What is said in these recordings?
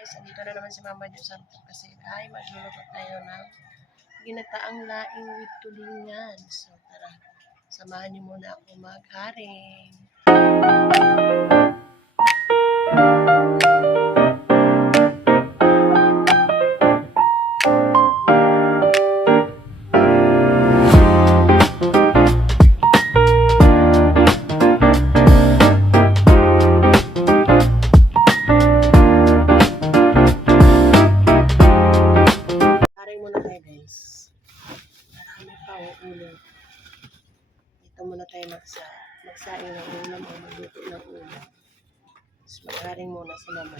guys, andito na naman si Mama Diyos Santo kasi ay magluluto tayo ng ginataang laing with tulingan. So tara, samahan niyo muna ako magharing. Dito muna tayo magsaing ng ulam o magluto ng ulam. Tapos magharing muna sa Mama.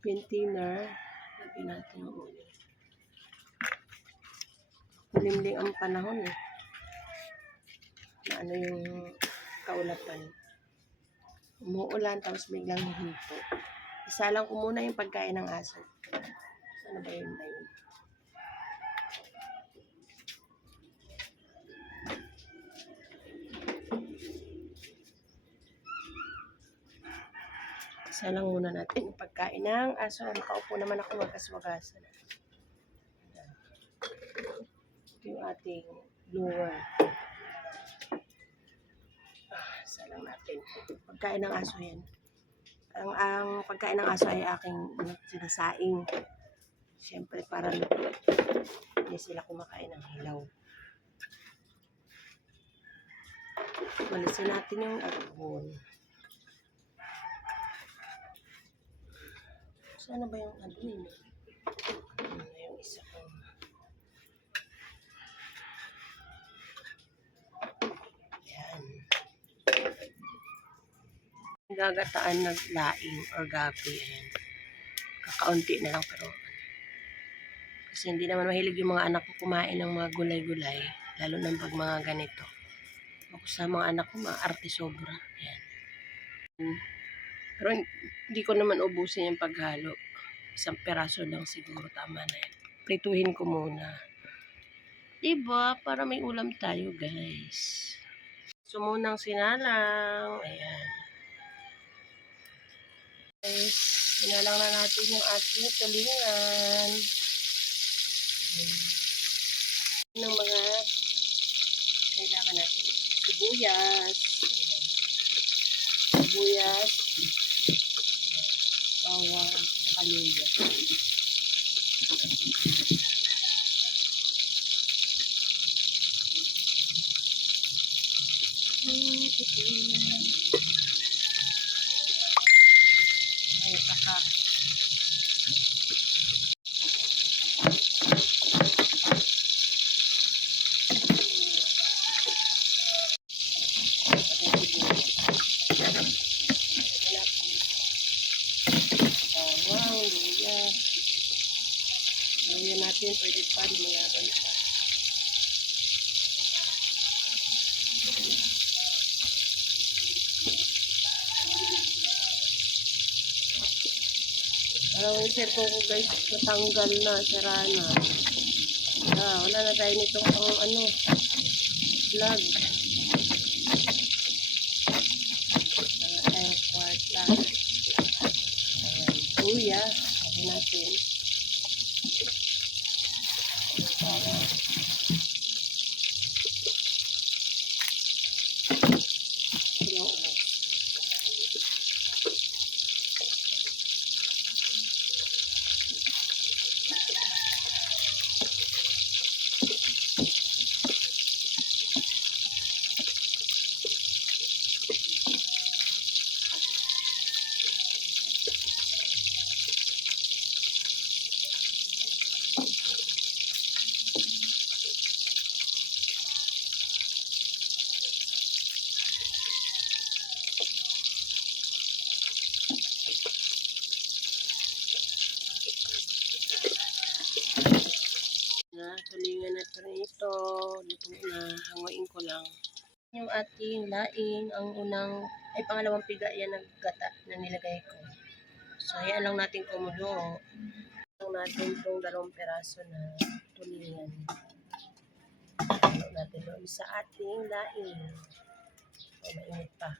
Pintina, lagyan natin ng ulam. Malimlim ang panahon eh. Na ano yung kaulapan. Umuulan tapos biglang hinto. Isa lang ko muna yung pagkain ng aso. Ano ba yun na yun? Isa lang muna natin yung pagkain ng aso. Makaupo naman ako magkaswagasan. Ito yung ating blower. Isa lang natin. Pagkain ng aso yan. Ang pagkain ng aso ay aking sinasaing. Siyempre para hindi sila kumakain ng hilaw. Walisin natin yung agbon. Sana ba yung agbon? Yung isa ko. Yan. Gagataan ng laing or gabi. Ayan. Kakaunti na lang pero kasi hindi naman mahilig yung mga anak ko kumain ng mga gulay-gulay. Lalo na pag mga ganito. Ako sa mga anak ko, mga arte sobra. Ayan. Pero hindi ko naman ubusin yung paghalo. Isang peraso lang siguro. Tama na yan. Prituhin ko muna. Diba? Para may ulam tayo, guys. So, munang sinalang. Ayan. Guys, sinalang na natin yung ating tulingan. Ng mga kailangan natin. Sibuyas. Ayan. Sibuyas. Bawang. Saka luya. Ay, saka bawang, luya. Luya natin, pwede pa, lumayaban pa. Parang yung cellphone ko guys, natanggal na, sira na. Wala na tayo nitong pang ano, vlog. Wala tayong quart lang. Ayan, luya. Sabi natin. Tulingan na rin ito. Luto na. Hanguin ko lang. Yung ating laing, ang unang, ay pangalawang piga yan naggata na nilagay ko. So, hayaan lang natin kumulo. Hayaan natin itong 2 peraso na tulingan. Hayaan natin doon sa ating laing. mainit pa.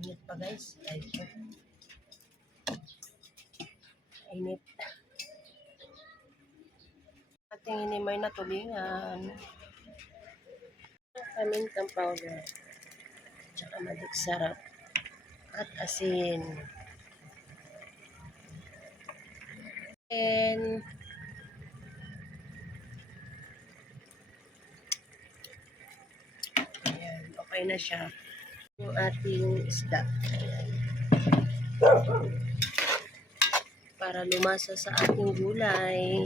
Init pa guys. Ay po. Init. Ating hinimay na tulingan. Pamintang powder. Tsaka magic sarap. At asin. And ayan, okay na siya. Yung ating isda. Ayan. Para lumasa sa ating gulay.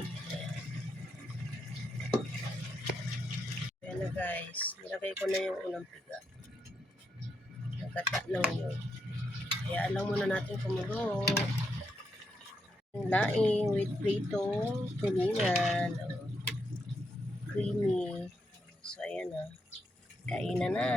Ayan na guys. Nilagay ko na yung unang piga. Nagkata lang yun. Kaya alam muna natin kumulo. Laing with pritong tulingan. Creamy. So ayan na. Kainan na.